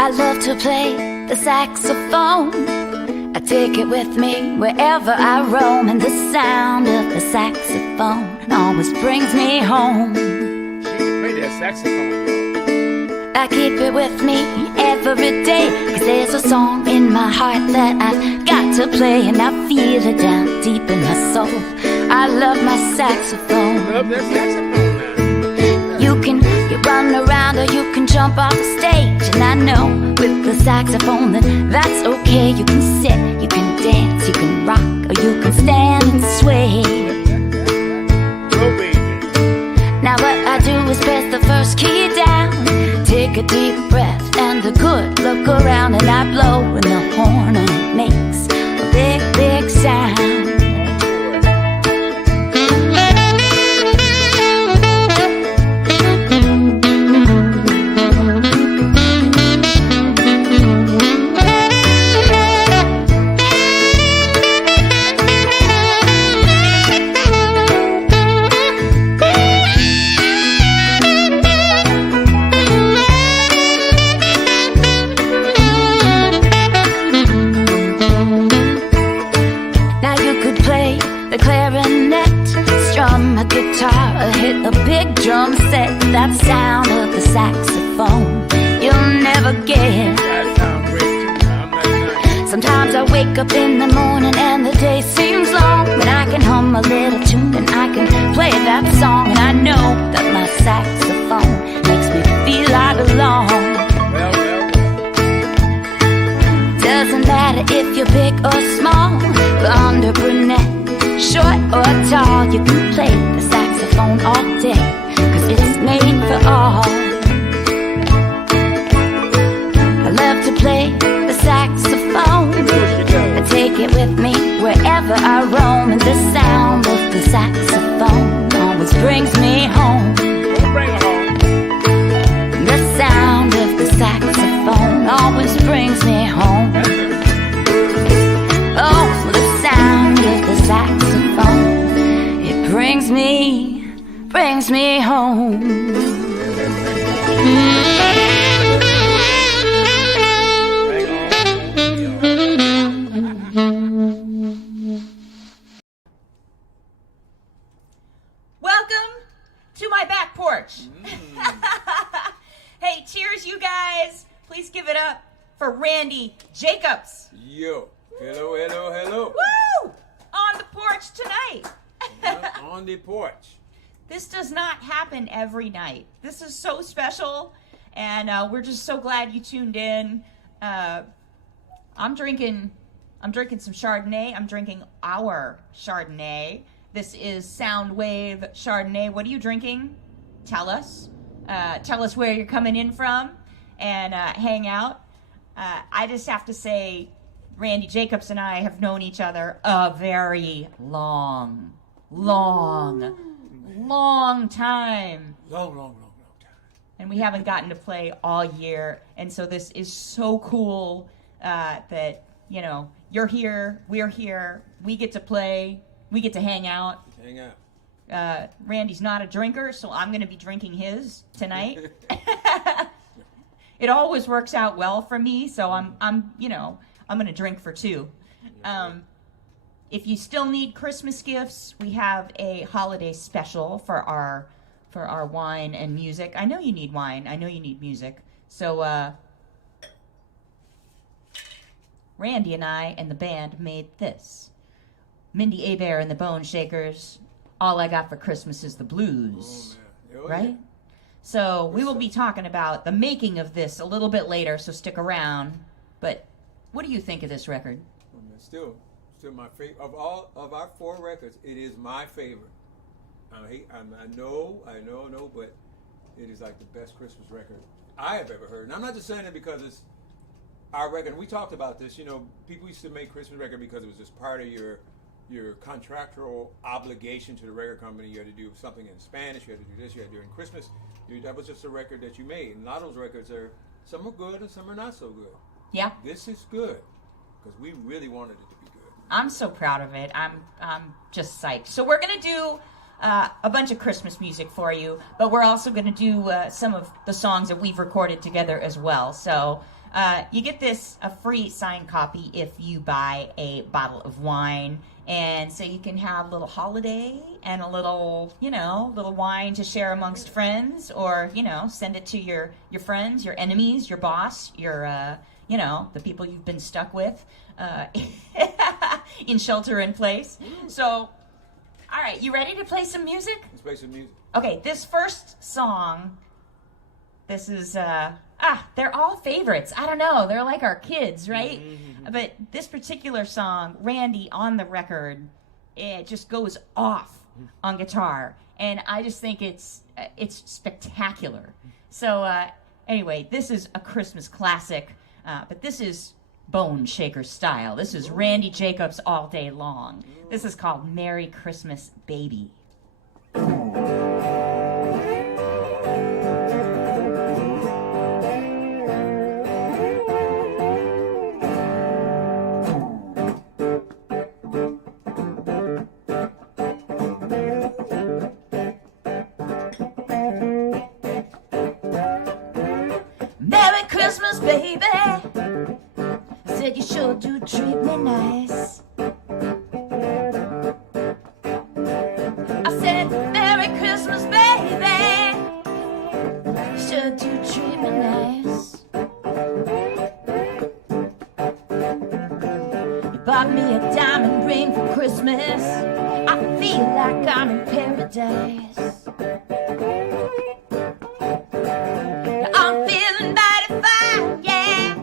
I love to play the saxophone. I take it with me wherever I roam, and the sound of the saxophone always brings me home. She can play that saxophone, yo. I keep it with me every day, 'cause there's a song in my heart that I've got to play, and I feel it down deep in my soul. I love my saxophone. Love that saxophone now. You run around or you can jump off the stage, and I know with the saxophone that's okay. You can sit, you can dance, you can rock, or you can stand and sway. Oh, baby. Now what I do is press the first key down, take a deep breath and a good look around, and I blow in the horn and it makes a big, big sound. Hit a big drum set, that sound of the saxophone you'll never get. That sounds great too. I'm not sure. Sometimes I wake up in the morning and the day seems long, but I can hum a little tune and I can play that song, and I know that my saxophone makes me feel I belong. Well. Doesn't matter if you're big or small, blonde or brunette, short or tall, you can play the saxophone all day, 'cause it's made for all. I love to play the saxophone. I take it with me wherever I roam, and the sound of the saxophone always brings me home. Bring her home. The sound of the saxophone always brings me home. Oh, the sound of the saxophone, it brings me home. Welcome to my back porch. Hey, cheers, you guys. Please give it up for Randy Jacobs. Yo. Hello. Woo! On the porch tonight. On the porch. This does not happen every night. This is so special, and we're just so glad you tuned in. I'm drinking some Chardonnay. I'm drinking our Chardonnay. This is Soundwave Chardonnay. What are you drinking? Tell us. Tell us where you're coming in from, and hang out. I just have to say, Randy Jacobs and I have known each other a very long time. Long time. And we haven't gotten to play all year. And so this is so cool that, you know, you're here, we're here, we get to play, we get to hang out. Randy's not a drinker, so I'm going to be drinking his tonight. It always works out well for me, so I'm going to drink for two. If you still need Christmas gifts, we have a holiday special for our wine and music. I know you need wine. I know you need music. So Randy and I and the band made this. Mindi Abair and the Boneshakers. All I Got for Christmas is the Blues. Oh, right? Yeah. So we will be talking about the making of this a little bit later, so stick around. But what do you think of this record? Still my favorite of all of our four records. It is my favorite. I know, but it is like the best Christmas record I have ever heard. And I'm not just saying it because it's our record. We talked about this. You know, people used to make Christmas record because it was just part of your contractual obligation to the record company. You had to do something in Spanish. You had to do this. You had to do it in Christmas. That was just a record that you made. And a lot of those records some are good and some are not so good. Yeah. This is good because we really wanted it to be good. I'm so proud of it. I'm just psyched. So we're gonna do a bunch of Christmas music for you, but we're also gonna do some of the songs that we've recorded together as well. So You get a free signed copy if you buy a bottle of wine. And so you can have a little holiday and a little, little wine to share amongst friends, or, send it to your friends, your enemies, your boss, your, the people you've been stuck with in shelter in place. So, all right, you ready to play some music? Let's play some music. Okay, this first song, this is, they're all favorites. I don't know, they're like our kids, right? But this particular song, Randy on the record, it just goes off on guitar. And I just think it's spectacular. So anyway, this is a Christmas classic, but this is Boneshaker style. This is Randy Jacobs All Day Long. This is called Merry Christmas, Baby. Merry Christmas, baby. I said you sure do treat me nice. I said, Merry Christmas, baby. You sure do treat me nice. You bought me a diamond ring for Christmas. I feel like I'm in paradise. I'm feeling mighty fine, yeah.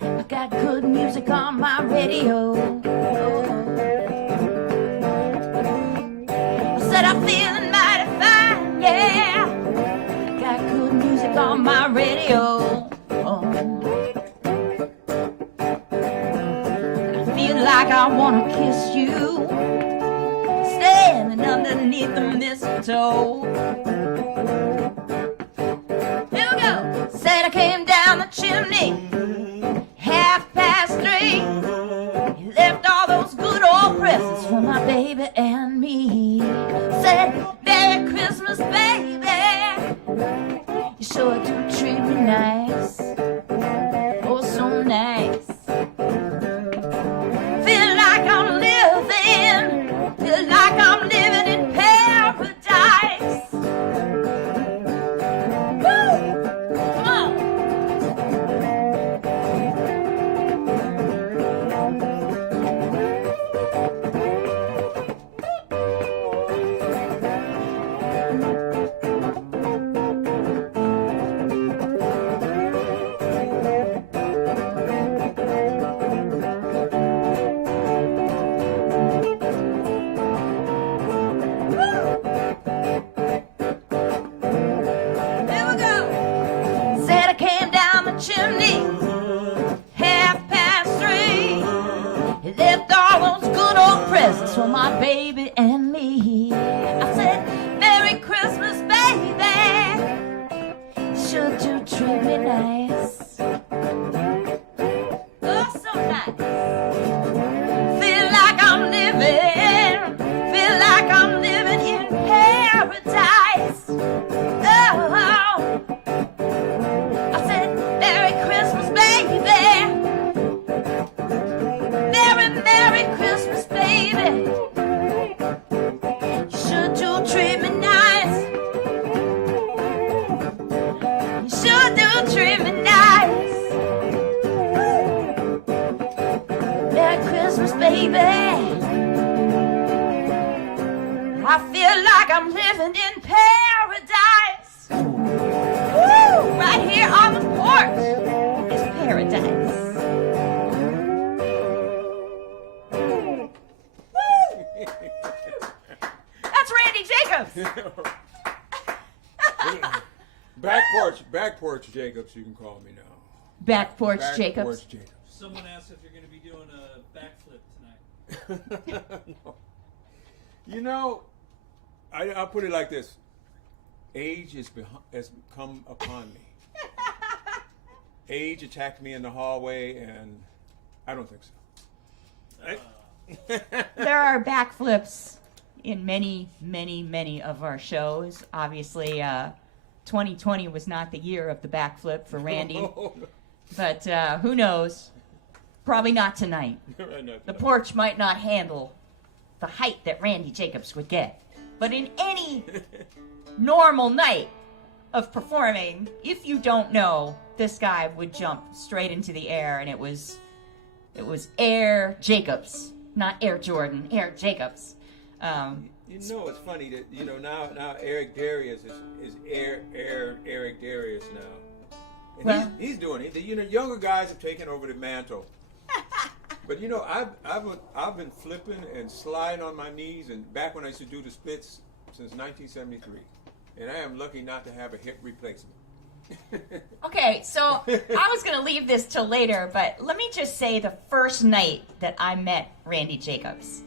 I got good music on my radio. I said I'm feeling mighty fine, yeah. I got good music on my radio. I feel like I wanna kiss you, standing underneath the mistletoe. Said I came down the chimney 3:30. You left all those good old presents for my baby and me. Said, Merry Christmas, baby. You sure do treat me nice. Oh, so nice. Feel like I'm living in paradise. Chimney, 3:30. He left all those good old presents for my baby and me. I said, Merry Christmas, baby. Sure do treat me nice. Oh, so nice. Feel like I'm living in paradise. Oh. Merry Christmas, baby. Merry Christmas, baby. You sure do treat me nice. You sure do treat me nice. Merry Christmas, baby. I feel like I'm living in paradise. Woo! Right here on the porch is paradise. Woo! That's Randy Jacobs. Back porch Jacobs, you can call me now. Back porch Jacobs. Porch Jacobs. Someone asked if you're going to be doing a backflip tonight. No. You know, I'll put it like this. Age has come upon me. Age attacked me in the hallway, and I don't think so. There are backflips in many of our shows. Obviously, 2020 was not the year of the backflip for Randy. No. But who knows? Probably not tonight. The porch might not handle the height that Randy Jacobs would get. But in any normal night of performing, if you don't know, this guy would jump straight into the air, and it was Air Jacobs, not Air Jordan, Air Jacobs. It's funny that now Eric Darius is Eric Darius now. And Well- he's doing it. Younger guys have taken over the mantle. But I've been flipping and sliding on my knees, and back when I used to do the splits since 1973, and I am lucky not to have a hip replacement. Okay, so I was going to leave this till later, but let me just say the first night that I met Randy Jacobs,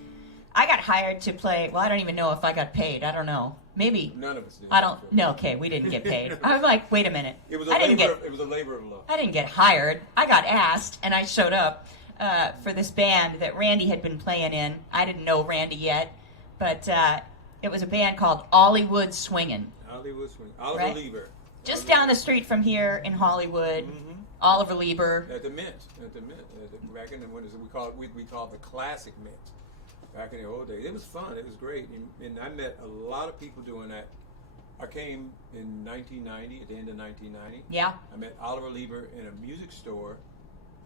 I got hired to play. Well, I don't even know if I got paid. I don't know. Maybe. None of us did. I don't. No, okay, we didn't get paid. I was like, wait a minute. It was I didn't get. It was a labor of love. I didn't get hired. I got asked, and I showed up for this band that Randy had been playing in. I didn't know Randy yet, but it was a band called Hollywood Swingin'. Hollywood Swingin'. Oliver Right? Lieber. Just down the street from here in Hollywood. Mhm. Oliver Lieber. At the Mint. Back in the when we call it the classic Mint. Back in the old days, it was fun. It was great, and I met a lot of people doing that. I came in 1990, at the end of 1990. Yeah. I met Oliver Lieber in a music store,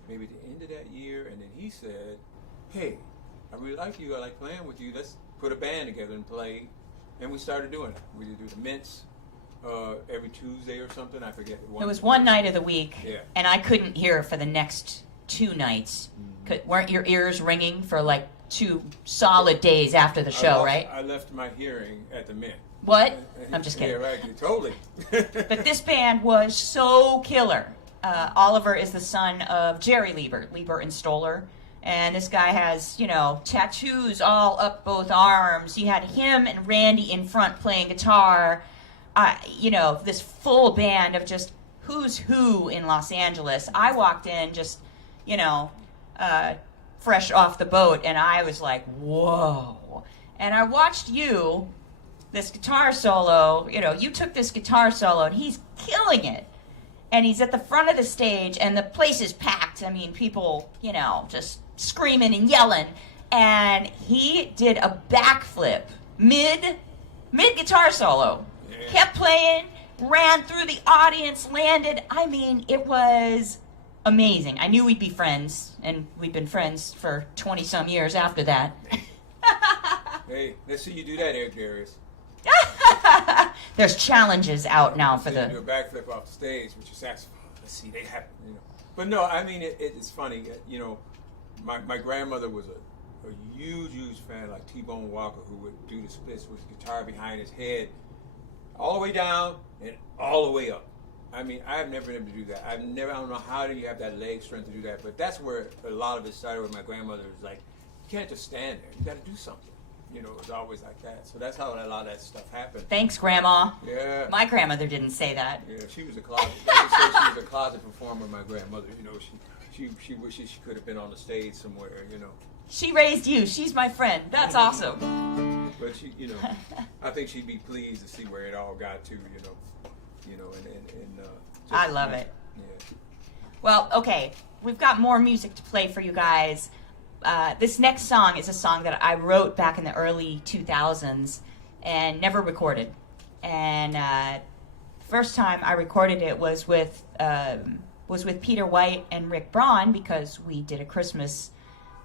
maybe at the end of that year, and then he said, "Hey, I really like you. I like playing with you. Let's put a band together and play." And we started doing it. We would do the Mints every Tuesday or something. I forget. It was one night of the week, Yeah. and I couldn't hear for the next 2 nights. Weren't your ears ringing for like 2 solid days after the show, right? I left my hearing at the Mint. What? I'm just kidding. Yeah, right. Totally. But this band was so killer. Oliver is the son of Jerry Lieber and Stoller. And this guy has, tattoos all up both arms. You had him and Randy in front playing guitar. This full band of just who's who in Los Angeles. I walked in just, fresh off the boat, and I was like, whoa. And I watched this guitar solo, you took this guitar solo, and he's killing it. And he's at the front of the stage, and the place is packed. I mean, people, just screaming and yelling. And he did a backflip mid-guitar solo. Yeah. Kept playing, ran through the audience, landed. I mean, it was amazing. I knew we'd be friends, and we've been friends for 20-some years after that. Hey, let's see you do that, Eric Darius. There's challenges out now for You do a backflip off the stage with your saxophone. Let's see, they happen. But no, I mean it's funny. My grandmother was a huge fan, like T-Bone Walker, who would do the splits with his guitar behind his head, all the way down and all the way up. I mean, I've never been able to do that. I don't know how do you have that leg strength to do that. But that's where a lot of it started with my grandmother. It was like, you can't just stand there. You got to do something. It was always like that. So that's how a lot of that stuff happened. Thanks, Grandma. Yeah. My grandmother didn't say that. Yeah, she was a closet. They would say she was a closet performer. My grandmother, she wishes she could have been on the stage somewhere. She raised you. She's my friend. That's awesome. But she, I think she'd be pleased to see where it all got to. I love it. Yeah. Well, okay, we've got more music to play for you guys. This next song is a song that I wrote back in the early 2000s and never recorded. And first time I recorded it was with Peter White and Rick Braun, because we did a Christmas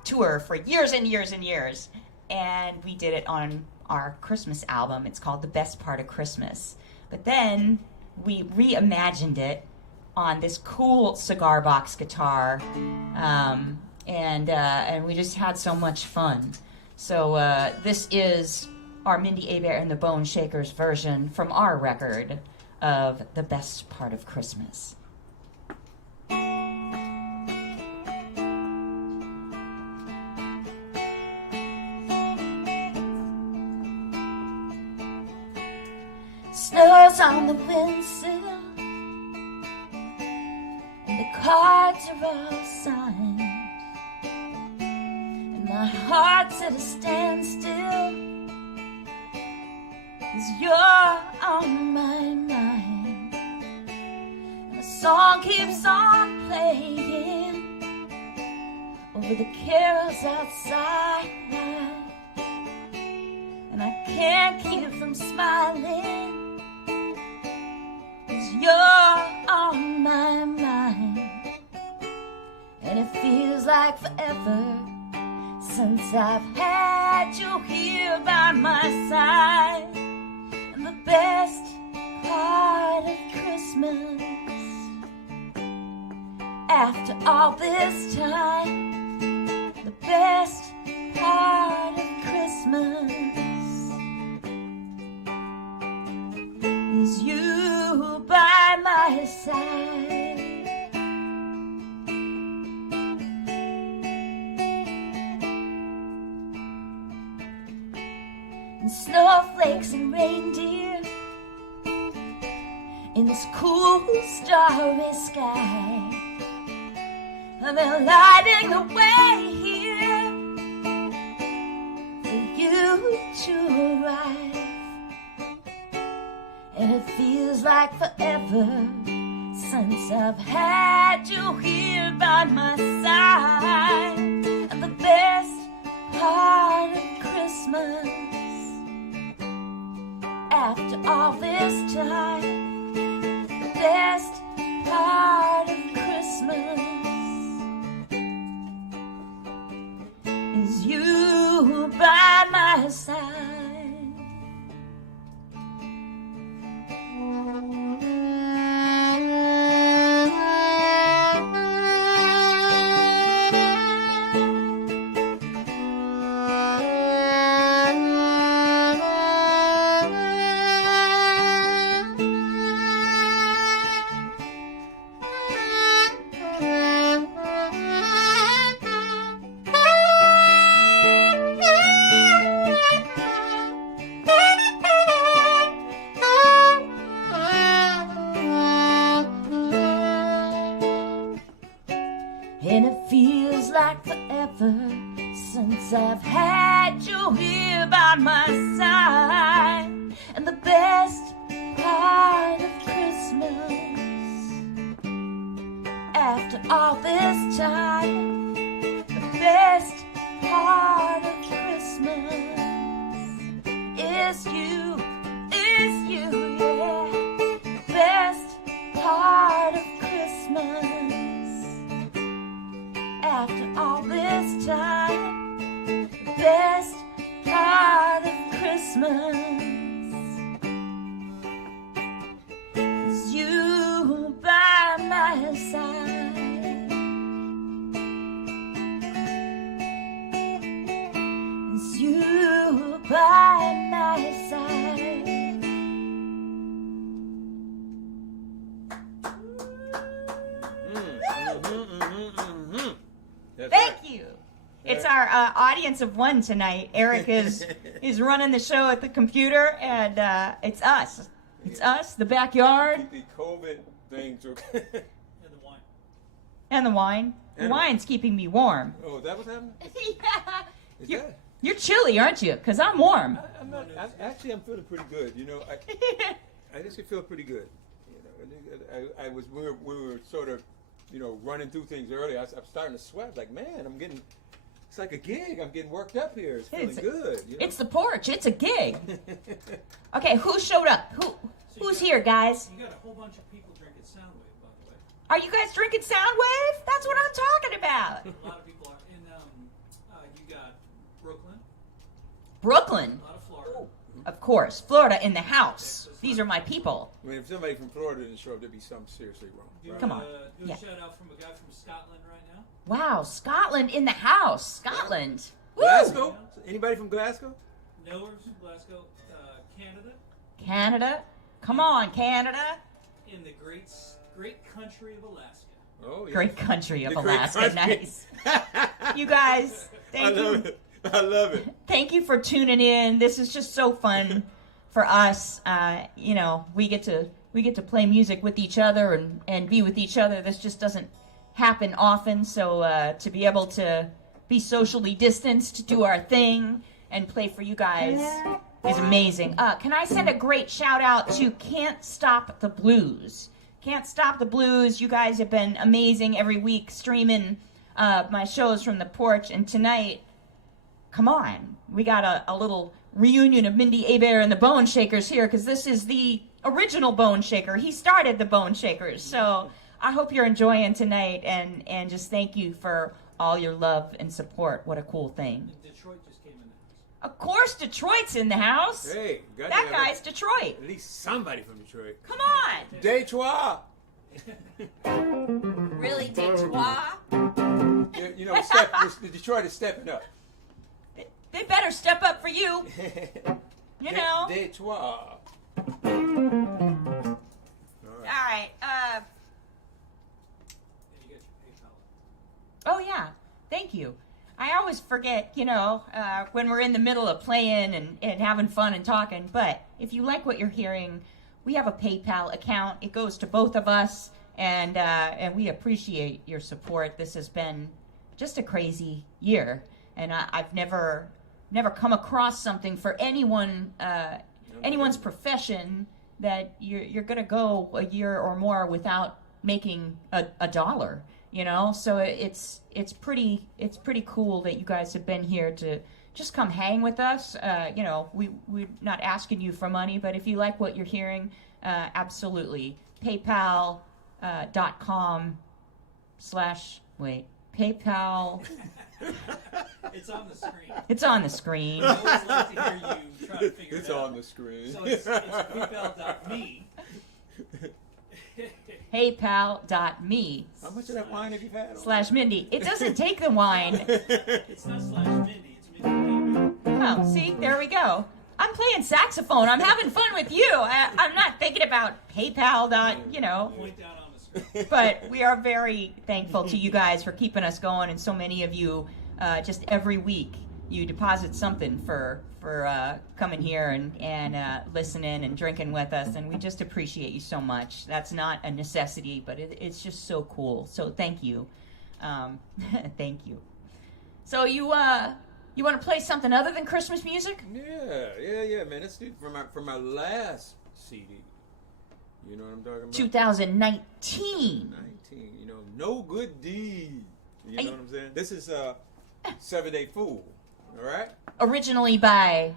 tour for years and years and years. And we did it on our Christmas album. It's called The Best Part of Christmas. But then we reimagined it on this cool cigar box guitar. And we just had so much fun. So this is our Mindi Abair and the Boneshakers version from our record of The Best Part of Christmas. Snow's on the windsill, and the cards are all signed. My heart's at a standstill, 'cause you're on my mind. And I song keeps on playing over the carols outside, and I can't keep from smiling, 'cause you're on my mind. And it feels like forever since I've had you here by my side. And the best part of Christmas, after all this time, the best part of Christmas is you by my side. And snowflakes and reindeer in this cool starry sky, and they're lighting the way here for you to arrive. And it feels like forever since I've had you here by my side. And the best part of Christmas, after all this time, the best part of Christmas is you by my side. And it feels like forever since I've had you here by my side. And the best part of Christmas, after all this time, the best part of Christmas is you, yeah. Best part of Christmas, after all this time, the best part of Christmas is you by my side. Is you by my side. Thank you. It's our audience of one tonight. Eric is running the show at the computer, and it's us. It's us, the backyard. The COVID thing took. And the wine. And the wine. The wine's keeping me warm. Oh, that was happening? Yeah. Is that? You're chilly, aren't you? Because I'm warm. I'm not. I'm feeling pretty good. You know, I just feel pretty good. You know, I was. We were sort of, you know, running through things earlier. I'm starting to sweat. Like, man, I'm getting. It's like a gig. I'm getting worked up here. It's feeling good. You know? It's the porch. It's a gig. Okay, who showed up? Who's here, guys? You got a whole bunch of people drinking Soundwave, by the way. Are you guys drinking Soundwave? That's what I'm talking about. A lot of people are. And you got Brooklyn, Brooklyn. a lot of Florida. Of course. Florida in the house. These are my people. I mean, if somebody from Florida didn't show up, there'd be something seriously wrong. Do, Right? Come on. Do Yeah. a shout out from a guy from Scotland right now. Wow, Scotland in the house. Scotland. Woo! Glasgow? Anybody from Glasgow? Nowhere from Glasgow, Canada, Canada. Come on, Canada. in the great country of Alaska. Oh, yeah. Great country of The great Alaska. country. Nice. You guys, thank you. I love it. Thank you for tuning in. This is just so fun for us. You know, we get to play music with each other and be with each other. This just doesn't happen often. So to be able to be socially distanced, do our thing, and play for you guys is amazing. Can I send a great shout out to Can't Stop the Blues? Can't Stop the Blues. You guys have been amazing every week streaming my shows from the porch. And tonight, come on, we got a little reunion of Mindi Abair and the Boneshakers here, because this is the original Boneshaker. He started the Boneshakers. So I hope you're enjoying tonight, and just thank you for all your love and support. What a cool thing. Detroit just came in the house. Of course, Detroit's in the house. Hey, That guy's Detroit. at least somebody from Detroit. Come on. Detroit. Really, Detroit? You know, Detroit is stepping up. They better step up for you. You know. Detroit. All All right. And you got your PayPal. Oh, yeah. Thank you. I always forget, when we're in the middle of playing and having fun and talking. But if you like what you're hearing, we have a PayPal account. It goes to both of us, and we appreciate your support. This has been just a crazy year, and I've never come across something for anyone, anyone's profession, that you're going to go a year or more without making a dollar. So it's pretty cool that you guys have been here to just come hang with us. We're not asking you for money, but if you like what you're hearing, absolutely. PayPal.com/ PayPal. It's on the screen. It's on the screen. I always like to hear you try to figure It's it out. on the screen. So it's PayPal.me. PayPal.me How much of that wine have you had? / Mindi. It doesn't take the wine. It's not /Mindi, it's Mindi Abair. Oh, see, there we go. I'm playing saxophone. I'm having fun with you. I'm not thinking about PayPal. Point down on the screen. But we are very thankful to you guys for keeping us going, and so many of you, just every week, you deposit something for coming here and listening and drinking with us, and we just appreciate you so much. That's not a necessity, but it's just so cool. So thank you. Thank you. So you want to play something other than Christmas music? Yeah, man. Let's do from my last CD. You know what I'm talking about? 2019. 19. No good deed. You know what I'm saying? This is 7 Day Fool. All right. Originally by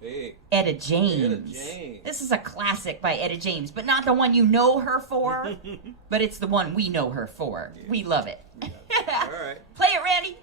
Hey. Etta James. Etta James. This is a classic by Etta James, but not the one you know her for, but it's the one we know her for. Yeah. We love it. All right. Play it, Randy.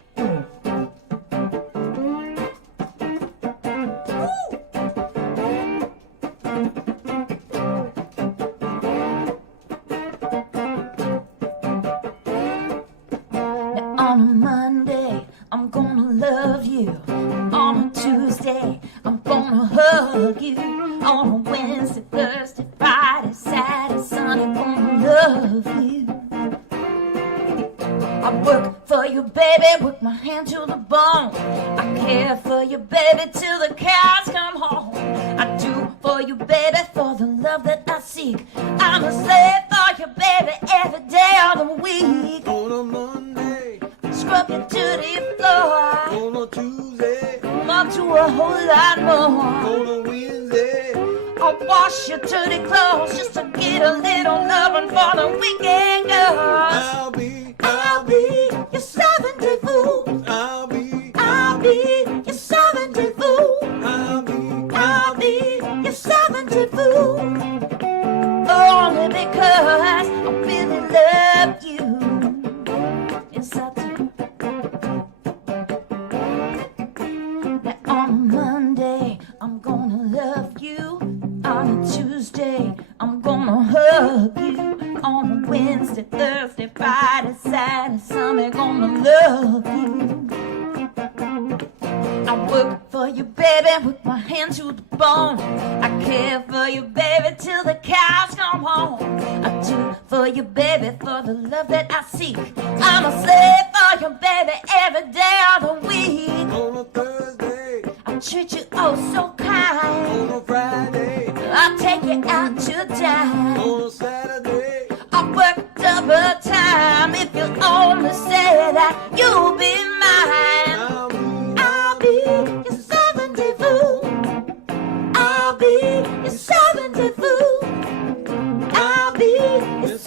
On a Monday, I'm gonna love you. On a Tuesday, I'm gonna hug you. On a Wednesday, Thursday, Friday, Saturday, Sunday, gonna love you. I work for you, baby, work my hand to the bone. I care for you, baby, till the cows come home. I do for you, baby, for the love that I seek. I'm a slave for you, baby, every day of the week. On a Monday, Scrub your dirty floor. on a Tuesday, Mom, to a whole lot more. on a Wednesday. I'll wash your dirty clothes just to get a little loving for the weekend girls. I'll be your 7-day fool. I'll be your 7-day fool. I'll be your 7-day fool. Only because I really love you. Yes, I do. Now on a Monday, I'm gonna love you. On a Tuesday, I'm gonna hug you. On a Wednesday, Thursday, Friday, Saturday, Sunday, gonna love you. I work for you, baby, with my hand to the bone. I care for you, baby, till the cows come home. I do for you, baby, for the love that I seek. I'm a slave for you, baby, every day of the week. On a Thursday, I treat you oh so kind. on a Friday, I'll take you out to dine. on a Saturday. I work double time if you only say that you'll be mine. I'll be your 7-day fool. I'll be your 7-day fool. I'll be your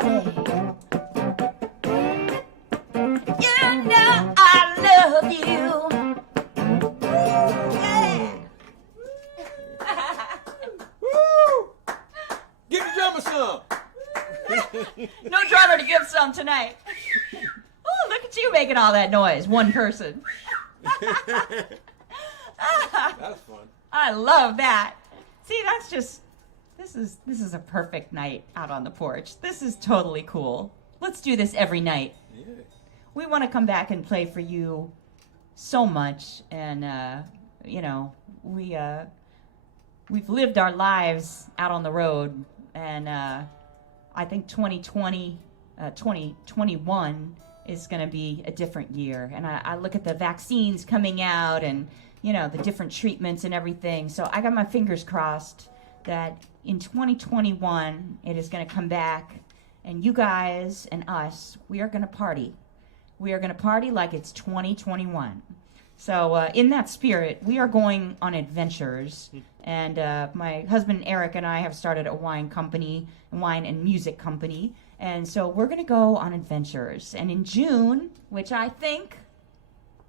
party. You know I love you. Yeah. Woo! Give the drummer some. No drummer to give some tonight. Oh, look at you making all that noise. One person. That's fun. I love that. See, that's just this is a perfect night out on the porch. This is totally cool. Let's do this every night. Yeah. We want to come back and play for you so much, and you know, we've lived our lives out on the road, and I think 2021 is going to be a different year. And I look at the vaccines coming out, and you know, the different treatments and everything. So I got my fingers crossed that in 2021 it is going to come back, and you guys and us, we are going to party. We are going to party like it's 2021. So in that spirit, we are going on adventures. And my husband Eric and I have started a wine and music company. And so we're going to go on adventures. And in June, which I think,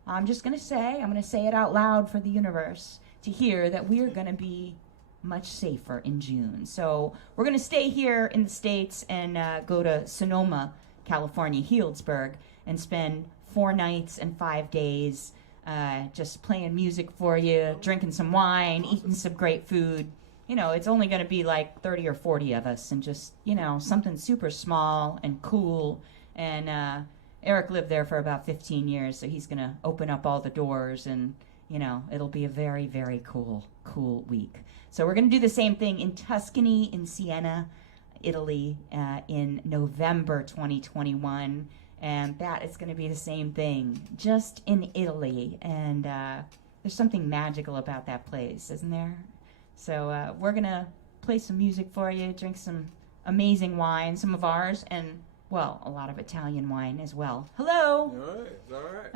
I'm going to say it out loud for the universe to hear, that we are going to be much safer in June. So we're going to stay here in the States and go to Sonoma, California, Healdsburg, and spend 4 nights and 5 days just playing music for you, drinking some wine, eating some great food. You know, it's only going to be like 30 or 40 of us, and just, you know, something super small and cool. And Eric lived there for about 15 years, so he's going to open up all the doors, and, you know, it'll be a very, very cool week. So we're going to do the same thing in Tuscany, in Siena, Italy, in November 2021. And that is going to be the same thing, just in Italy. And there's something magical about that place, isn't there? So we're going to play some music for you, drink some amazing wine, some of ours, and, well, a lot of Italian wine as well. Hello! All right, it's all right.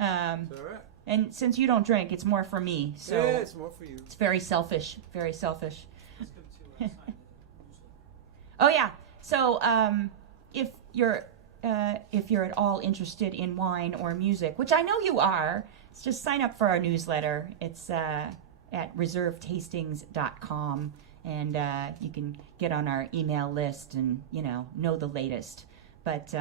It's all right. And since you don't drink, it's more for me. So Yeah, it's more for you. it's very selfish, very selfish. Let's go to sign the Oh yeah. So if you're at all interested in wine or music, which I know you are, just sign up for our newsletter. It's at reservetastings.com, and you can get on our email list and, you know the latest. But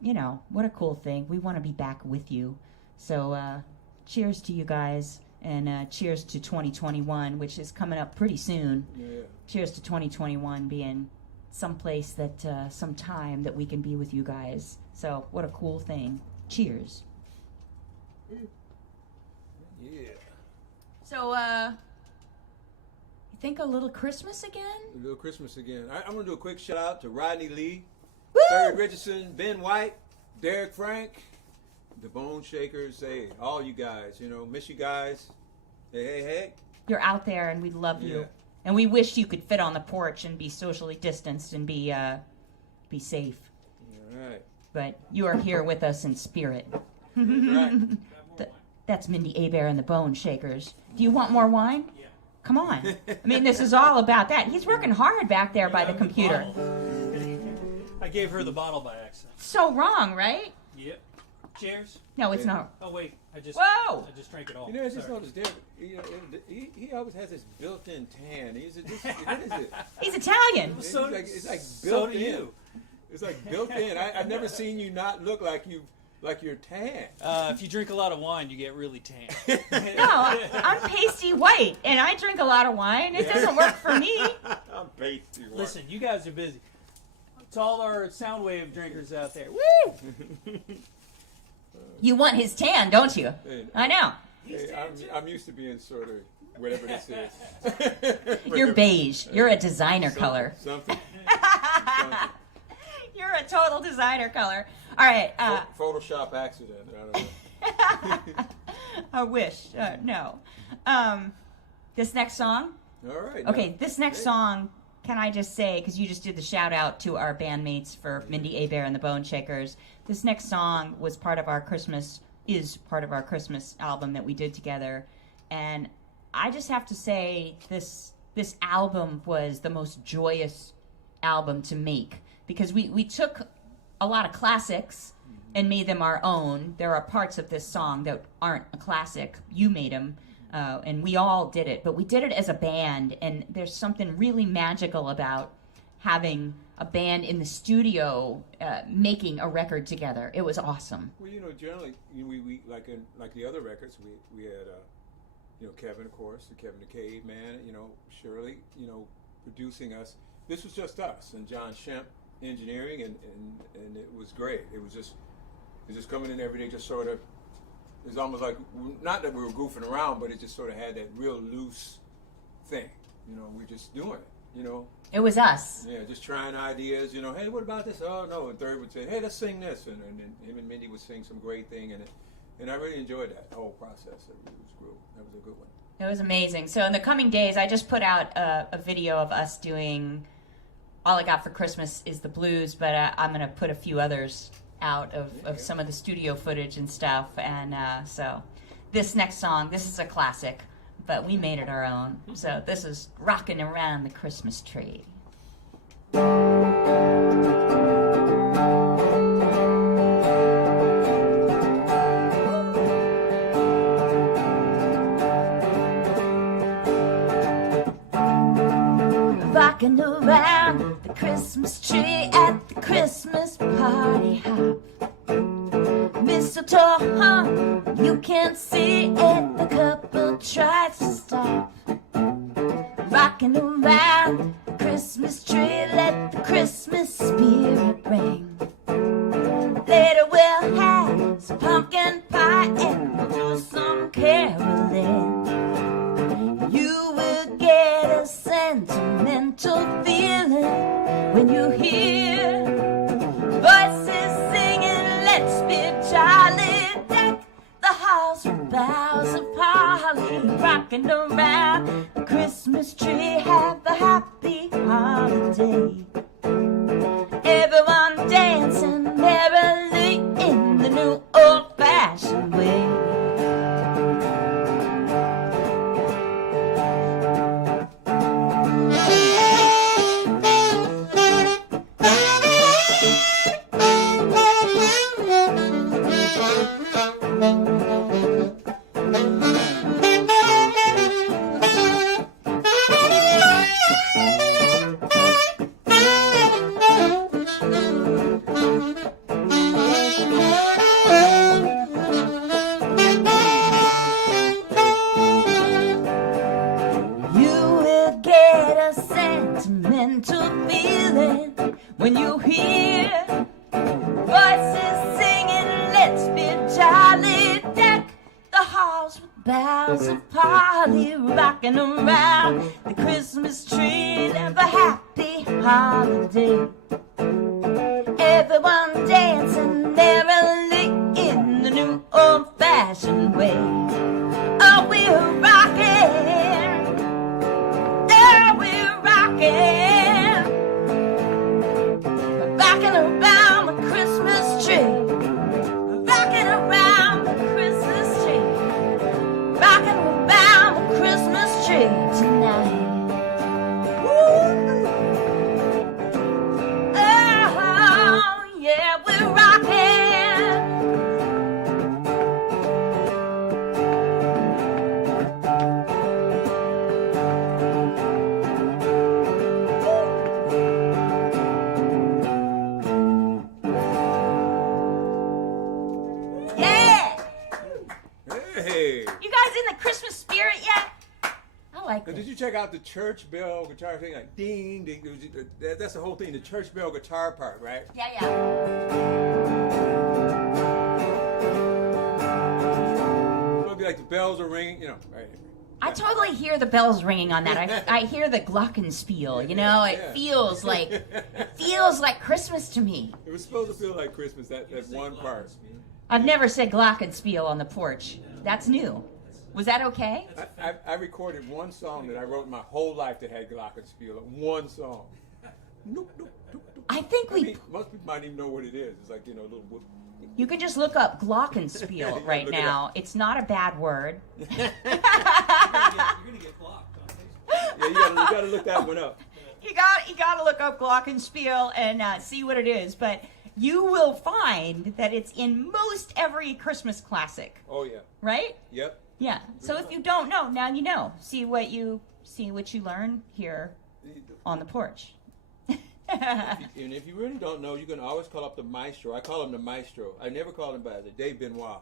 you know, what a cool thing. We want to be back with you. So cheers to you guys, and cheers to 2021, which is coming up pretty soon. Yeah. Cheers to 2021 being someplace that some time that we can be with you guys. So what a cool thing. Cheers. Yeah. So you think a little Christmas again? A little Christmas again. I'm going to do a quick shout out to Rodney Lee, Woo! Third Richardson, Ben White, Derek Frank, the Boneshakers. Hey, all you guys, you know, miss you guys. Hey. You're out there, and we love you. Yeah. And we wish you could fit on the porch and be socially distanced and be safe. All right. But you are here with us in spirit. That's right. That's Mindi Abair and the Boneshakers. Do you want more wine? Yeah. Come on. I mean, this is all about that. He's working hard back there by the computer. I gave her the bottle by accident. So wrong, right? Yep. Cheers. No, it's not. Oh wait, I just Whoa! drank it all. You know, I just Sorry. noticed Derek, you know, he always has this built-in tan. What is it? He's Italian. So- it's like so built do in. you. It's like built in. I've never seen you not look like you're tan. If you drink a lot of wine, you get really tan. No, I'm pasty white, and I drink a lot of wine. It doesn't work for me. I'm pasty white. Listen, you guys are busy. To all our sound wave drinkers out there, Woo! You want his tan, don't you? Hey, I know. hey, I'm used to being sort of whatever this is. You're beige. You're a designer color. Something. You're a total designer color. All right. Photoshop accident. I don't know. I wish. No. This next song. All right. Okay, now, this next hey, song, can I just say, because you just did the shout out to our bandmates for Mindi Abair and the Boneshakers, this next song is part of our Christmas album that we did together. And I just have to say, this album was the most joyous album to make, because we took a lot of classics and made them our own. There are parts of this song that aren't a classic. You made them, and we all did it. But we did it as a band, and there's something really magical about having a band in the studio making a record together. It was awesome. Well, generally, we like the other records, we had Kevin, of course, Kevin the Caveman, Shirley, producing us. This was just us and John Shemp engineering, and it was great. It was just coming in every day, just sort of. It's almost like, not that we were goofing around, but it just sort of had that real loose thing. We're just doing it. It was us. Yeah, just trying ideas. Hey, what about this? Oh no, and third would say, hey, let's sing this, and then him and Mindy would sing some great thing, and I really enjoyed that whole process. That was a good one. It was amazing. So in the coming days, I just put out a video of us doing All I Got for Christmas is the Blues, but I'm going to put a few others out of some of the studio footage and stuff. And so this next song, this is a classic, but we made it our own. So this is Rockin' Around the Christmas Tree. Rocking around the Christmas tree at the Christmas party hop. Mistletoe hung, you can't see it, the couple tries to stop. Rocking around the Christmas tree, let the Christmas spirit ring. Later we'll have some pumpkin pie and we'll do some caroling. You will get a sentimental feeling when you hear voices singing, let's be jolly. Deck the halls with boughs of holly, rocking around the Christmas tree. Have a happy holiday. Everyone dancing merrily in the new old-fashioned way. When you hear voices singing, let's be jolly. Deck the halls with boughs of holly, rocking around the Christmas tree. Have a happy holiday. Everyone dancing merrily in the new old-fashioned way. Oh, we're rocking. Oh, we're rocking. Rocking around the Christmas tree. Rocking around the Christmas tree. Rocking around the Christmas tree tonight. Woo! Oh, yeah, we're rocking. Now, did you check out the church bell guitar thing? Like ding, ding. That's the whole thing. The church bell guitar part, right? Yeah. It'll be like the bells are ringing, right? I totally hear the bells ringing on that. I hear the glockenspiel. It feels like Christmas to me. It was supposed to feel like Christmas. That one part. I've never said glockenspiel on the porch. That's new. Was that okay? I recorded one song that I wrote my whole life that had glockenspiel. One song. I think most people might even know what it is. It's like, a little whoop. You can just look up glockenspiel right now. It's not a bad word. You're gonna get blocked on Facebook. Yeah, you gotta look that one up. You got to look up glockenspiel and see what it is. But you will find that it's in most every Christmas classic, Oh yeah. right? Yep. Yeah. So if you don't know, now you know. See what you learn here on the porch. And if you really don't know, you can always call up the maestro. I call him the maestro. I never call him by the Dave Benoit.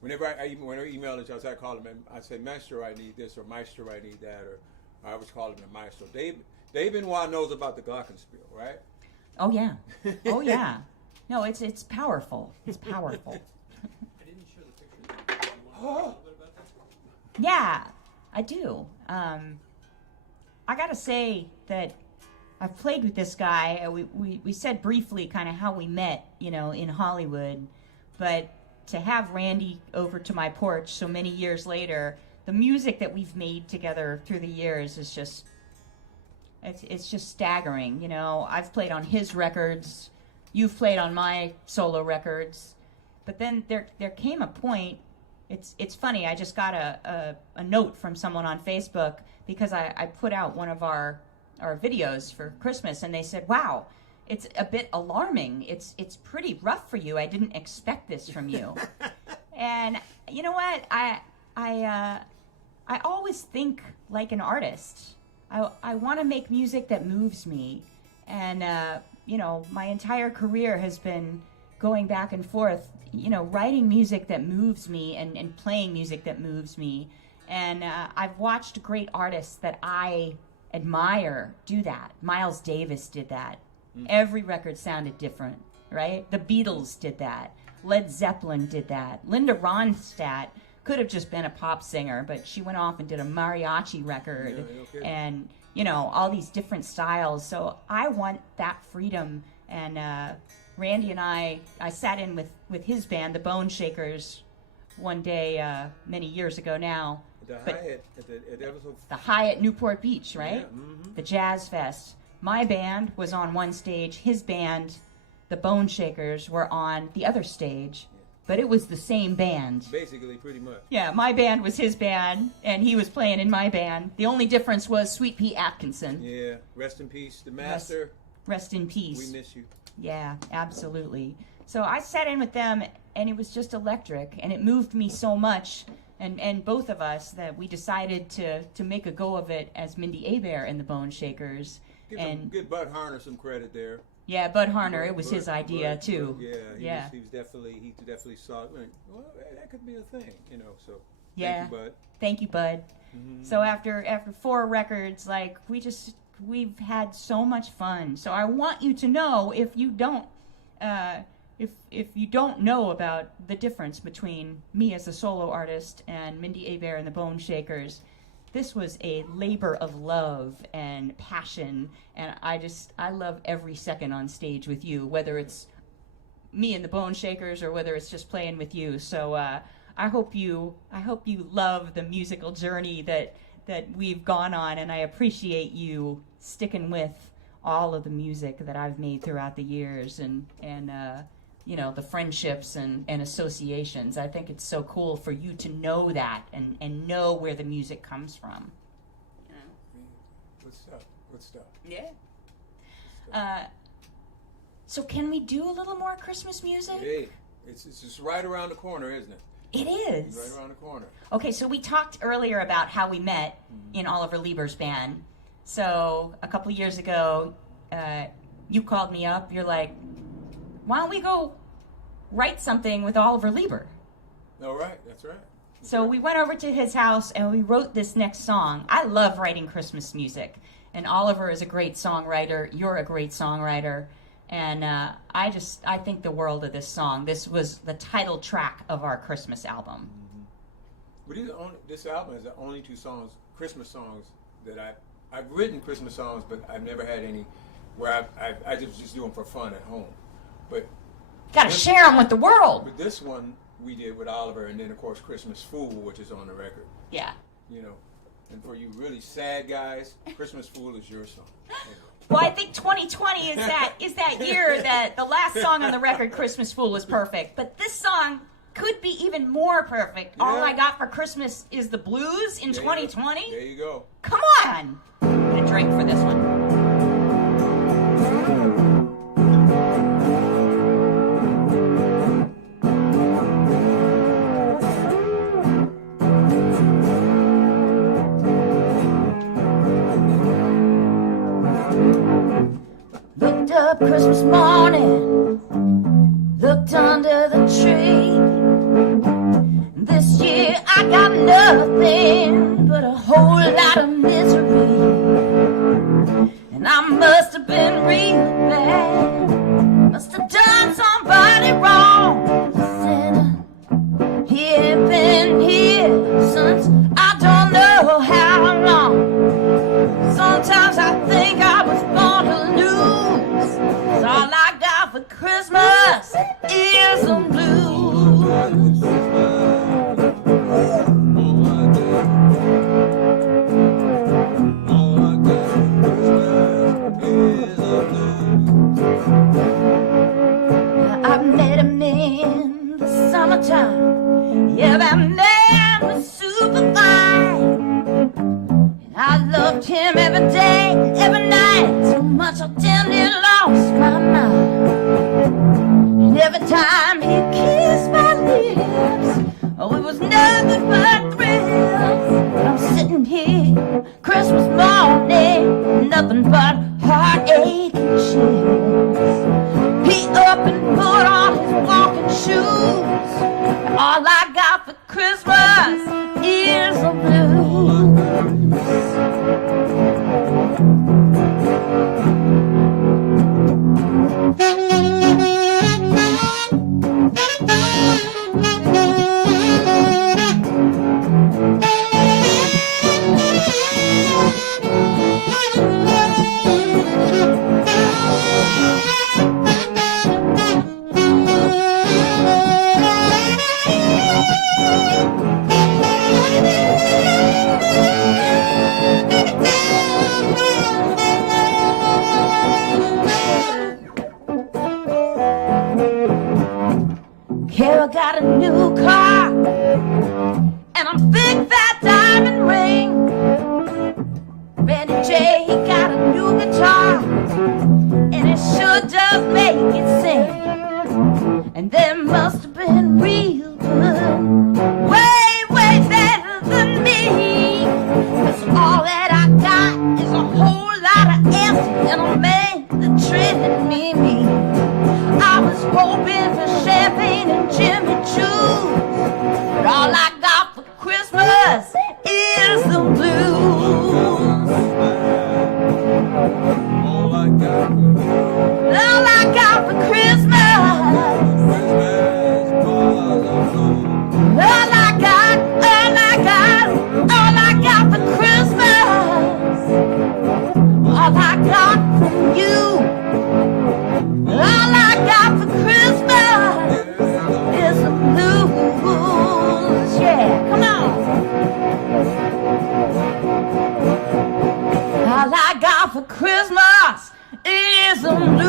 Whenever I email each other, I call him and I say, Maestro, I need this, or Maestro, I need that, or I always call him the maestro. Dave Benoit knows about the glockenspiel, right? Oh yeah. Oh yeah. No, it's powerful. It's powerful. I didn't show the picture. You want to talk a little bit about that? Yeah, I do. I gotta say that I've played with this guy. We said briefly kind of how we met, in Hollywood, but to have Randy over to my porch so many years later, the music that we've made together through the years is just, it's just staggering. I've played on his records, you've played on my solo records, but then there came a point. It's funny. I just got a note from someone on Facebook because I put out one of our videos for Christmas, and they said, "Wow, it's a bit alarming. It's pretty rough for you. I didn't expect this from you." And you know what? I always think like an artist. I want to make music that moves me, and my entire career has been going back and forth, writing music that moves me and playing music that moves me. And I've watched great artists that I admire do that. Miles Davis did that. Every record sounded different, right? The Beatles did that. Led Zeppelin did that. Linda Ronstadt could have just been a pop singer, but she went off and did a mariachi record, and all these different styles. So I want that freedom. And Randy and I sat in with his band, the Boneshakers, one day many years ago now. The Hyatt Newport Beach, right? Yeah, mm-hmm. The Jazz Fest. My band was on one stage. His band, the Boneshakers, were on the other stage. But it was the same band. Basically, pretty much. Yeah, my band was his band, and he was playing in my band. The only difference was Sweet Pea Atkinson. Yeah, rest in peace, the master. Rest in peace. We miss you. Yeah, absolutely. So I sat in with them, and it was just electric, and it moved me so much, and both of us, that we decided to make a go of it as Mindi Abair and the Boneshakers. Give Bud Harner some credit there. Yeah, Bud Harner, it was his idea too. Yeah, he definitely saw it. Well, that could be a thing, So yeah, thank you, Bud. Thank you, Bud. Mm-hmm. So after 4 records, we've had so much fun. So I want you to know, if you don't know about the difference between me as a solo artist and Mindi Abair and the Boneshakers, this was a labor of love and passion, and I love every second on stage with you, whether it's me and the Boneshakers or whether it's just playing with you. So I hope you love the musical journey that we've gone on, and I appreciate you sticking with all of the music that I've made throughout the years, and the friendships and associations. I think it's so cool for you to know that and know where the music comes from. Good stuff. Yeah. So can we do a little more Christmas music? Hey, it's just right around the corner, isn't it? It is. Right around the corner. Okay, so we talked earlier about how we met in Oliver Lieber's band. So a couple years ago, you called me up. You're like, why don't we go write something with Oliver Lieber? All right, that's right. So we went over to his house and we wrote this next song. I love writing Christmas music, and Oliver is a great songwriter. You're a great songwriter, and I think the world of this song. This was the title track of our Christmas album. Mm-hmm. But this album is the only 2 Christmas songs that I've written Christmas songs, but I've never had any where I just do them for fun at home. But gotta share them with the world. But this one we did with Oliver, and then of course Christmas Fool, which is on the record. Yeah. And for you really sad guys, Christmas Fool is your song. Well, I think 2020 is that year that the last song on the record, Christmas Fool, was perfect. But this song could be even more perfect. Yeah. All I Got for Christmas is the Blues in 2020. There you go. Come on. I'm gonna drink for this one. Christmas morning, looked under the tree. This year I got nothing but a whole lot of misery. And I must have been real bad, must have done somebody wrong. Santa, he ain't been here since I don't know how long. Sometimes I think I was born to lose, 'cause all I got for Christmas is the blues. I met him in the summertime. Yeah, that man was super fine. And I loved him every day, every night. So much I nearly lost my mind. And every time he kissed my lips, oh, it was nothing but thrills. But I'm sitting here, Christmas morning, nothing but heartache and chills. He up and put on his walking shoes. All I got for Christmas is the blues. Carol got a new car and a big fat diamond ring. Randy J, he got a new guitar and it sure does make it sing. And they must have been real good, way, way better than me. 'Cause all that I got is a whole lot of empty and a man that treated me mean. I was hoping for champagne and Jimmy Choo's, but all I got for Christmas is the blues. All I got All I got for Christmas, all I got, all I got, all I got for Christmas, all I got from you. All I got for Christmas is the blues. Yeah, come on. All I got for Christmas is the blues.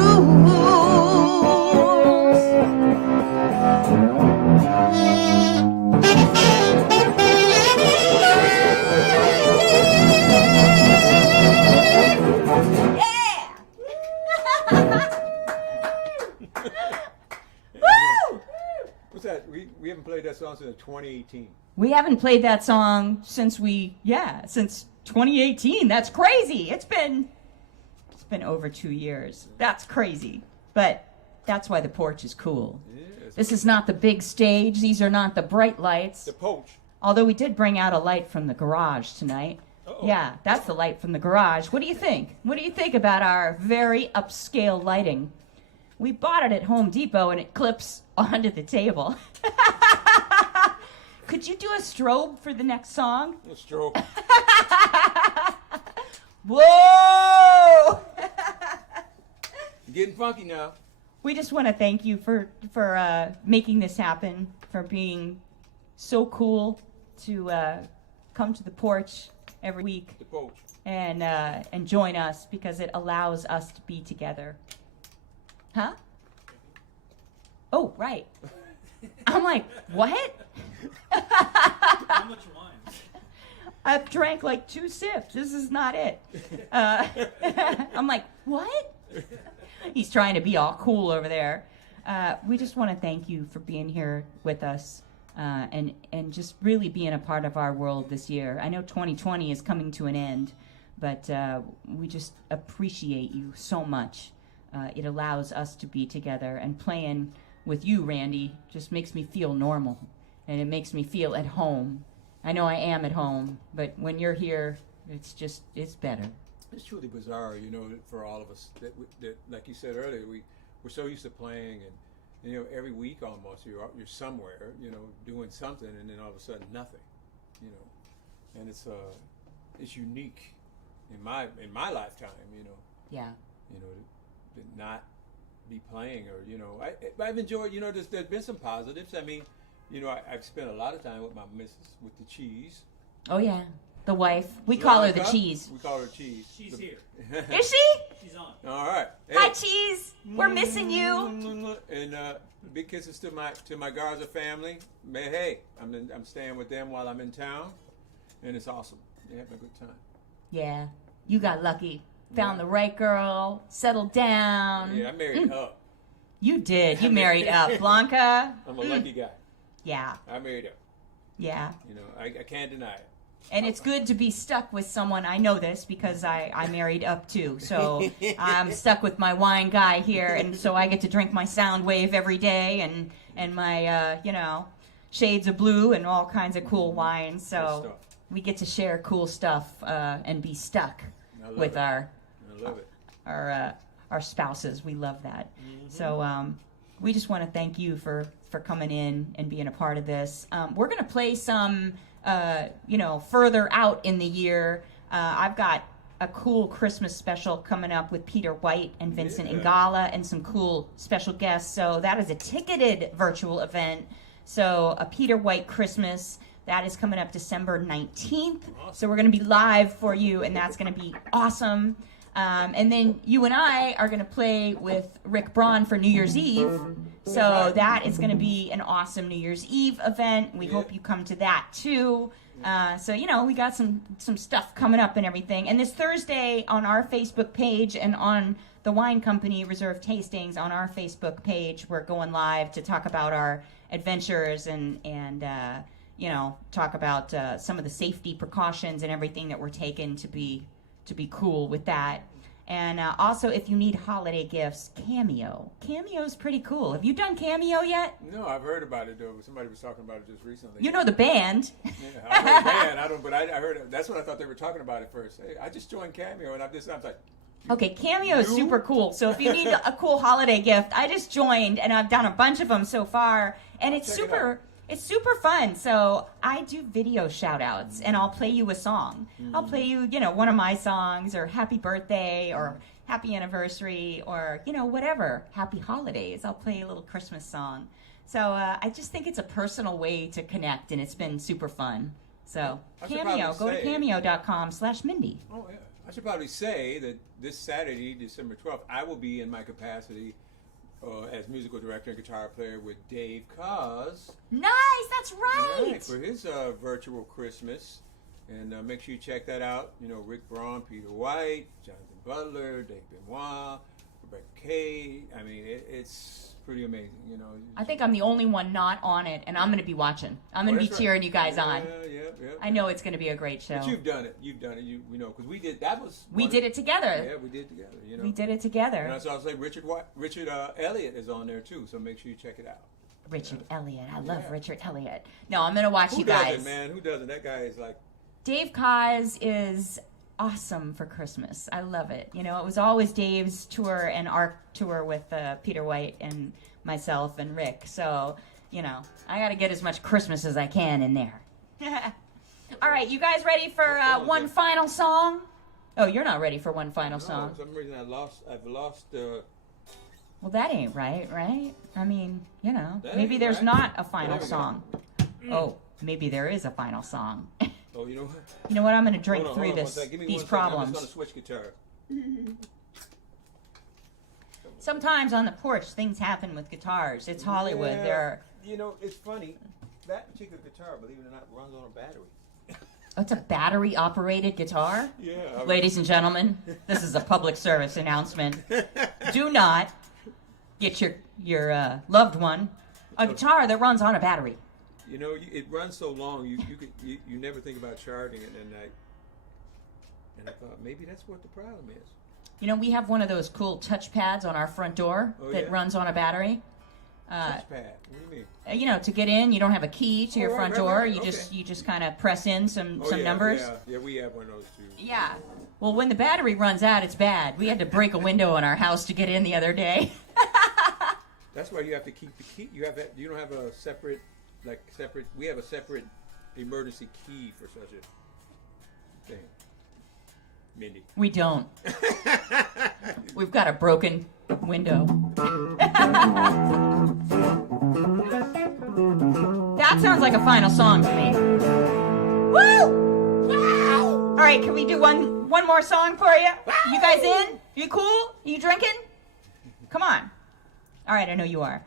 What's that? We haven't played that song since 2018. We haven't played that song since since 2018. That's crazy. It's been over 2 years. That's crazy. But that's why the porch is cool. Yes. This is not the big stage. These are not the bright lights. The Poach. Although we did bring out a light from the garage tonight. Uh-oh. Yeah, that's the light from the garage. What do you think? What do you think about our very upscale lighting? We bought it at Home Depot and it clips onto the table. Could you do a strobe for the next song? A stroke. Whoa! Getting funky now. We just want to thank you for making this happen, for being so cool to come to the porch every week The Poach. and join us, because it allows us to be together. Huh? Oh, right. I'm like, what? How much wine? I've drank like 2 sips. This is not it. I'm like, what? He's trying to be all cool over there. We just want to thank you for being here with us and just really being a part of our world this year. I know 2020 is coming to an end, but we just appreciate you so much it allows us to be together. And playing with you, Randy, just makes me feel normal, and it makes me feel at home. I know I am at home, but when you're here, it's better. It's truly bizarre, for all of us that like you said earlier, we're so used to playing, and every week almost you're somewhere, doing something, and then all of a sudden nothing, and it's unique in my lifetime, Yeah. to not be playing, or I've enjoyed, there's been some positives. I mean, I've spent a lot of time with my missus, with the cheese. Oh yeah, the wife. We call her the cheese. We call her cheese. She's here. Is she? She's on. All right. Hey. Hi, cheese. We're missing you. And big kisses to my Garza family. Hey, I'm staying with them while I'm in town, and it's awesome. They're having a good time. Yeah, you got lucky. Found the right girl. Settled down. Yeah, I married up. You did. You married up, Blanca. I'm a lucky guy. Yeah. I married up. Yeah. I can't deny it. And it's good to be stuck with someone. I know this because I married up too. So I'm stuck with my wine guy here, and so I get to drink my Sound Wave every day, and my shades of blue and all kinds of cool wines. So we get to share cool stuff and be stuck with our spouses. We love that. Mm-hmm. So we just want to thank you for coming in and being a part of this. We're going to play some, further out in the year. I've got a cool Christmas special coming up with Peter White and Vincent Ingala and some cool special guests. So that is a ticketed virtual event. So a Peter White Christmas, that is coming up December 19th. Awesome. So we're going to be live for you, and that's going to be awesome. And then you and I are going to play with Rick Braun for New Year's Eve. So that is going to be an awesome New Year's Eve event. We hope you come to that too. So, we got some stuff coming up and everything. And this Thursday on our Facebook page and on the Wine Company Reserve Tastings on our Facebook page, we're going live to talk about our adventures and talk about some of the safety precautions and everything that we're taking to be cool with that. And also, if you need holiday gifts, Cameo. Cameo's pretty cool. Have you done Cameo yet? No, I've heard about it though. Somebody was talking about it just recently. You know the band. Yeah, I know the band. I don't, but I heard it. That's what I thought they were talking about at first. Hey, I just joined Cameo, and I'm like. Okay, Cameo is super cool. So if you need a cool holiday gift, I just joined, and I've done a bunch of them so far, and it's super fun. So I do video shout outs, and I'll play you a song. I'll play you, one of my songs, or happy birthday, or happy anniversary, or, whatever. Happy holidays. I'll play a little Christmas song. So I just think it's a personal way to connect, and it's been super fun. So Cameo, go to cameo.com/Mindy. Oh, yeah. I should probably say that this Saturday, December 12th, I will be in my capacity as musical director and guitar player with Dave Koz. Nice, that's right. For his virtual Christmas. And make sure you check that out. Rick Braun, Peter White, Jonathan Butler, Dave Benoit, Rebecca Kay. I mean, it's pretty amazing. I think I'm the only one not on it, and I'm going to be watching. I'm going to be cheering you guys on. Yeah. I know it's going to be a great show. But you've done it. Because we did. We did it together. Yeah, we did it together. We did it together. And I was also say Richard Elliott is on there too. So make sure you check it out. Richard Elliott. I love Richard Elliott. No, I'm going to watch you guys. Who doesn't, man? Who doesn't? That guy is like. Dave Koz is awesome for Christmas. I love it. It was always Dave's tour and our tour with Peter White and myself and Rick. So, I got to get as much Christmas as I can in there. All right, you guys ready for one final song? Oh, you're not ready for one final song. For some reason I've lost. Well, that ain't right? I mean, maybe there's right. not a final song. Oh, maybe there is a final song. Oh, you know what? You know what? I'm going to drink Hold through on, these I'm just problems. going to switch guitar. Sometimes on the porch, things happen with guitars. It's Hollywood. Yeah. It's funny. That particular guitar, believe it or not, runs on a battery. Oh, it's a battery-operated guitar? Yeah. Ladies and gentlemen, this is a public service announcement. Do not get your loved one a guitar that runs on a battery. It runs so long, you never think about charging it, and I thought maybe that's what the problem is. You know, we have one of those cool touch pads on our front door that runs on a battery. Touchpad. What do you mean? You know, to get in, you don't have a key to your front door. Right. You Okay. just kind of press in some numbers. Yeah, we have one of those too. Yeah. Well, when the battery runs out, it's bad. We had to break a window in our house to get in the other day. That's why you have to keep the key. You don't have a separate. We have a separate emergency key for such a thing. Mindy. We don't. We've got a broken window. That sounds like a final song to me. Woo! Wow! All right, can we do one more song for you? You guys in? You cool? You drinking? Come on. All right, I know you are.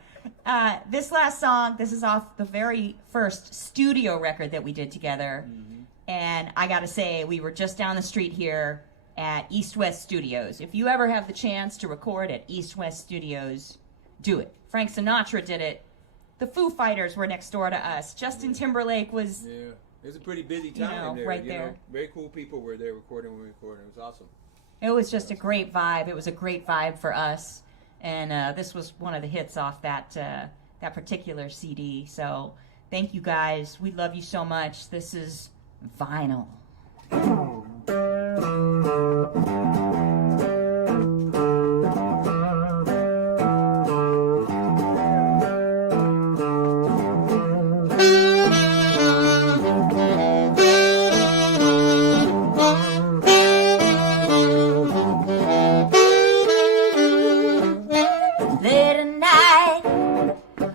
This last song, this is off the very first studio record that we did together. Mm-hmm. And I got to say, we were just down the street here at East West Studios. If you ever have the chance to record at East West Studios, do it. Frank Sinatra did it. The Foo Fighters were next door to us. Justin Timberlake was... Yeah, it was a pretty busy time in there. Right there. Know, very cool people were there recording when we recorded. It was awesome. It was just a great vibe. It was a great vibe for us. And this was one of the hits off that particular CD. So thank you guys. We love you so much. This is Vinyl. Late at night,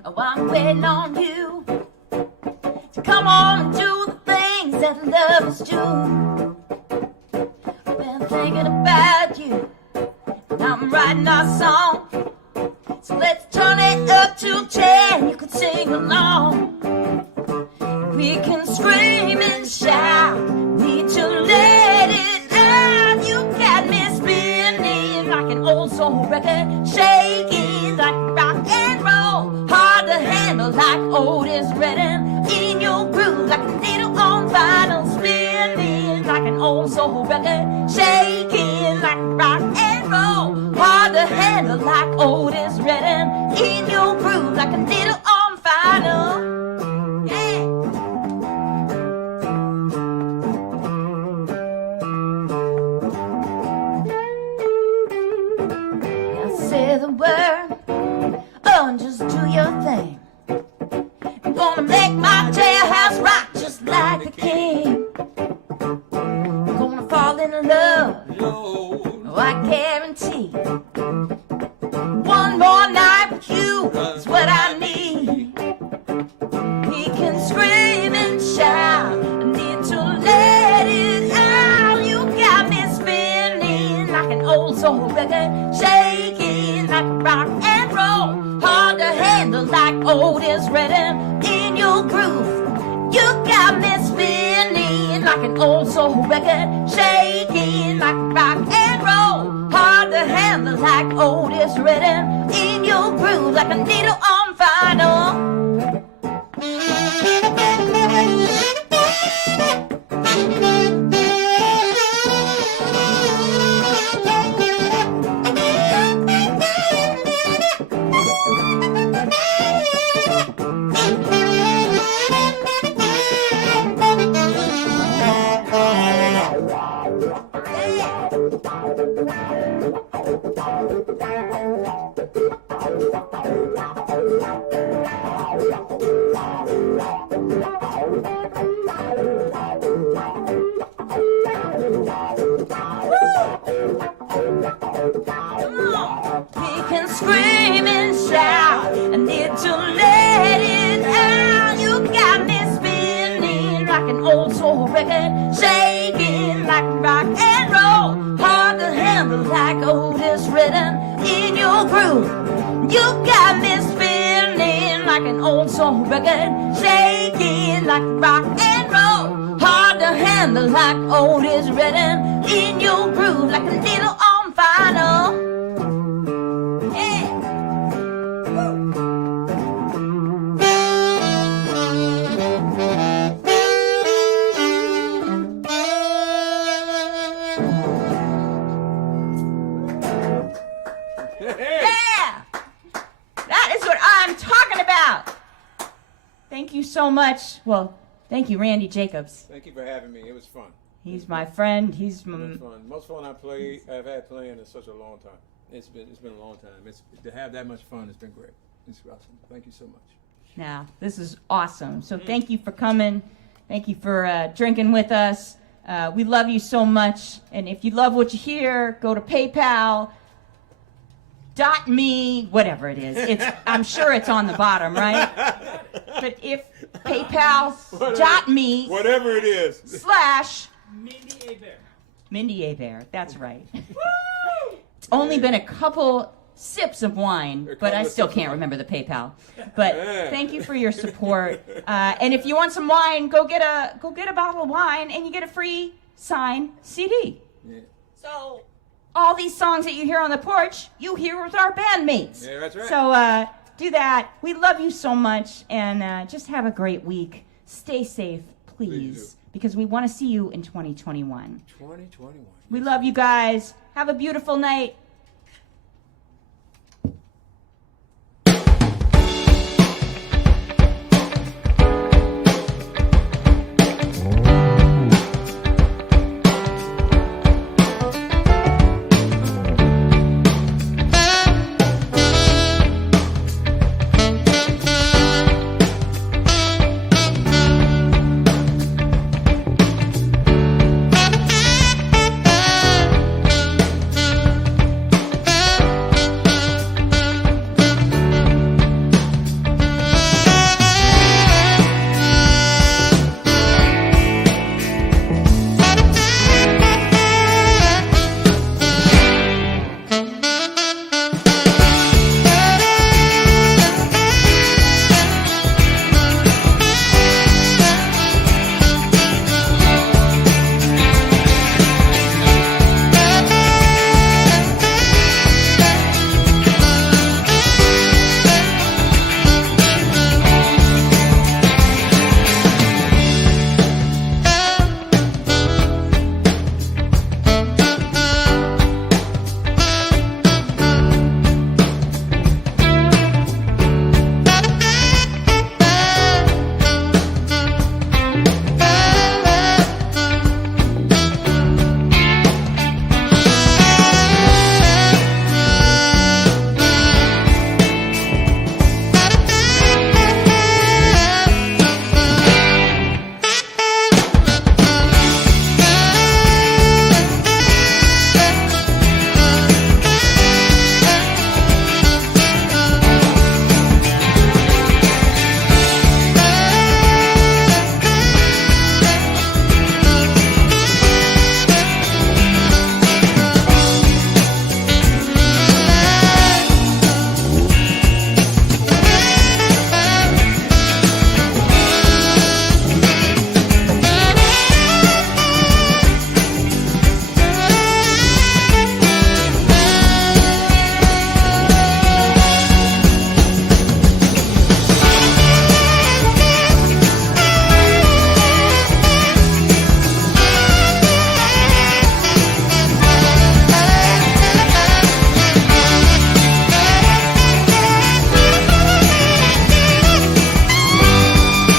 oh, I'm waiting on you to come on and do the things that lovers do. I've been thinking about you, and I'm writing our song. So let's turn it up to 10. You can sing along. We can scream and shout. Need to let it out. You got me spinning like an old soul record, shaking like rock and roll. Hard to handle like Otis Redding. In your groove like a needle on vinyl, spinning like an old soul record, shaking like rock and roll. Hard to handle like Otis Redding. In your groove like a needle on vinyl. Yeah. Now say the word, oh, and just do your thing. I'm gonna make my jailhouse rock just like a king. I'm gonna fall in love, oh, I guarantee. One more night with you is what I need. We can scream and shout, I need to let it out. You got me spinning like an old soul record, shaking like rock and roll. Hard to handle like Otis Redding. In your groove, you got me spinning like an old soul record, shaking like rock and roll. Hard to handle like Otis Redding. In your groove like a needle on vinyl. We can scream and shout, I need to let it out. You got me spinning like an old soul record, shaking like rock and roll. Hard to handle like Otis Redding. In your groove, you got me spinning like an old soul record, shaking like rock and roll. Hard to handle like Otis Redding. In your groove like a needle on vinyl. Yeah. Thank you so much. Well, thank you, Randy Jacobs. Thank you for having me. It was fun. He's my friend. He's Most fun. Most fun I've had playing in such a long time. It's been a long time. To have that much fun has been great. It's awesome. Thank you so much. Now, this is awesome. So thank you for coming. Thank you for drinking with us. We love you so much. And if you love what you hear, go to PayPal.me, whatever it is. I'm sure it's on the bottom, right? But if PayPal.me Whatever it is. / Mindi Abair. Mindi Abair. That's right. It's only been a couple sips of wine, but I still can't remember the PayPal. But thank you for your support. And if you want some wine, go get a bottle of wine, and you get a free signed CD. Yeah. So all these songs that you hear on the porch, you hear with our bandmates. Yeah, that's right. So do that. We love you so much, and just have a great week. Stay safe, please, because we want to see you in 2021. 2021. We love you guys. Have a beautiful night.